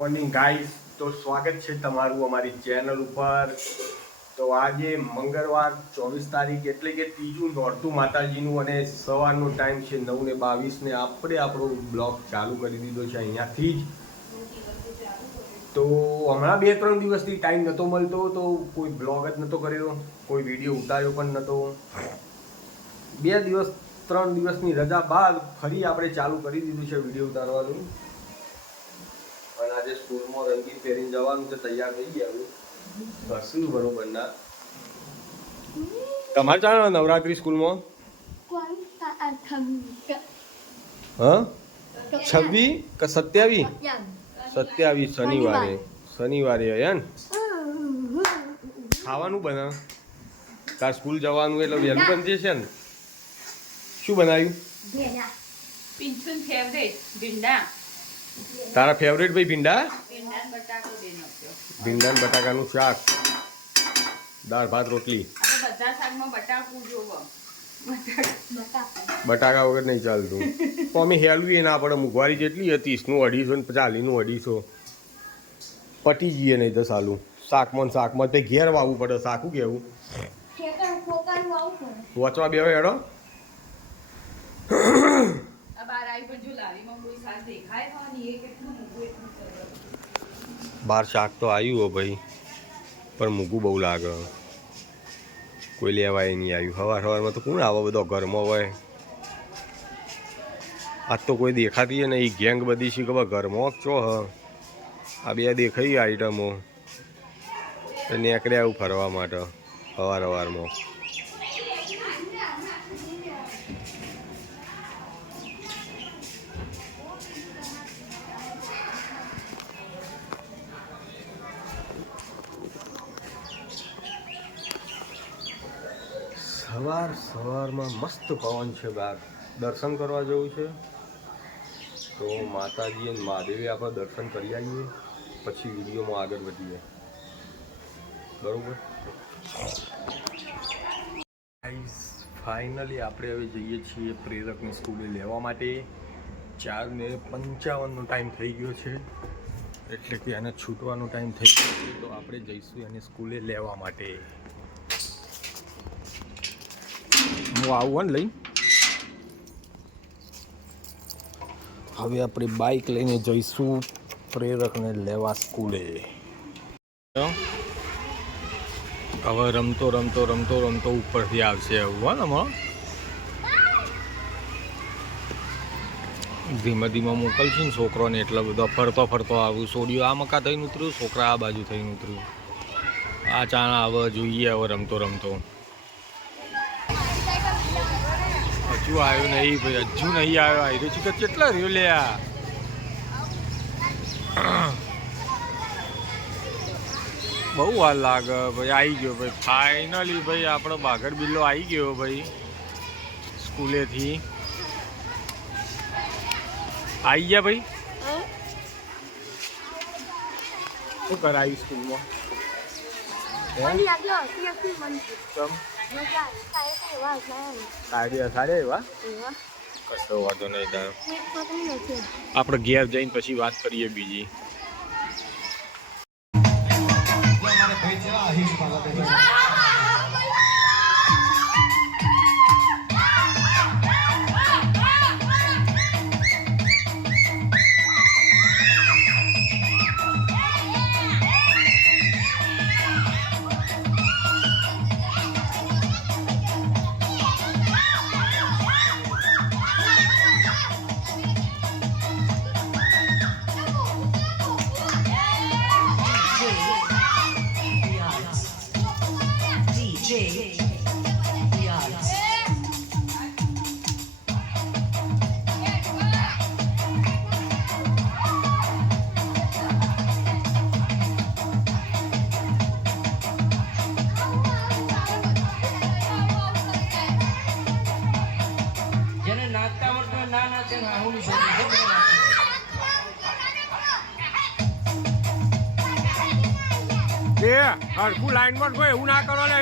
Morning guys, તો સ્વાગત છે તમારું અમારી ચેનલ ઉપર. તો આજે મંગળવાર 24 તારીખ એટલે કે ત્રીજું નોરતું માતાજીનું અને સવારનો ટાઈમ છે 9:22 ને આપણે આપણો બ્લોગ ચાલુ કરી દીધો છે અહીંયાથી જ. તો હમણાં 2-3 દિવસથી ટાઈમ નહોતો મળતો, તો કોઈ બ્લોગ જ નહોતો કર્યો, કોઈ વિડીયો ઉતાર્યો પણ નહોતો. 2-3 દિવસની રજા બાદ ફરી આપણે ચાલુ કરી દીધું છે વિડીયો ઉતારવાનું. અને આજે સ્કૂલમાં રંગીન પહેરીને જવાનું છે, તૈયાર થઈ ગયા બસું બરોબર ના. તમારે ચાલો નવરાત્રી સ્કૂલમાં હા 26 કે 27 શનિવારે યાર ખાવાનું બને. તાર સ્કૂલ જવાનું એટલે વહેલું બનતી છે ને. શું બનાવ્યું? તારા ફેવરેટ ભાઈ ભીંડા બટાકાનું શાક, દાળ ભાત રોટલી. બટાકા વગર નહીં ચાલતું. તો અમે હેલવી ના પડે. મોંઘવારી જેટલી હતી 30નું 250 ને 40નું 250 પટી જઈએ નહીં તો સાલું. શાકમાં તે ઘેર વાવવું પડે. શાકું કેવું વચવા બે હેડો. બાર શાક તો આવ્યું હો ભાઈ, પણ મૂકું બહુ લાગે. કોઈ લેવાય નહીં આવ્યું. સવારમાં તો કોણ આવે? બધો ઘરમાં હોય. આજ તો કોઈ દેખાતી નહીં. ગેંગ બધી છે ખબર ઘરમાં ચો હ. આ બે દેખાઈ આઈટમો નીકળ્યા આવું ફરવા માટે સવારમાં. સવારમાં મસ્ત પવન છે. બહાર દર્શન કરવા જવું છે, તો માતાજી અને મહાદેવે આપણે દર્શન કરી આવીએ, પછી વિડીયોમાં આગળ વધીએ. બરોબર. ફાઇનલી આપણે હવે જઈએ છીએ પ્રેરકની સ્કૂલે લેવા માટે. 4:55નો ટાઈમ થઈ ગયો છે, એટલે કે એને છૂટવાનો ટાઈમ થઈ ગયો છે. તો આપણે જઈશું એને સ્કૂલે લેવા માટે. હું આવું લઈ. હવે આપણે બાઇક લઈને જઈશું પ્રેરકને લેવા સ્કૂલે. હવે રમતો ઉપરથી આવશે એવું. હા ધીમે મોકલશે ને છોકરોને, એટલો બધો ફરતો આવું. સોડિયો આ મકા થઈને ઉતર્યું, છોકરા આ બાજુ થઈને ઉતર્યું. આ ચાણા હવે જોઈએ. હવે રમતો હજુ આવ્યો નહીં ભાઈ, હજુ નહીં આવ્યો. આવી રહ્યો છે કેટલા રહ્યો લે. બહુ વાર લાગે ભાઈ. આવી ગયો ભાઈ ફાઇનલી. ભાઈ આપણો બાગડ બિલ્લો આવી ગયો ભાઈ સ્કૂલેથી. આવી ગયા ભાઈ. શું કરાવી સ્કૂલમાં? સારા એવા કશો વાંધો નહીં. આપણે ઘેર જઈને પછી વાત કરીએ બીજી. હરખું લાઈનમાં કોઈ એવું ના કરો ને.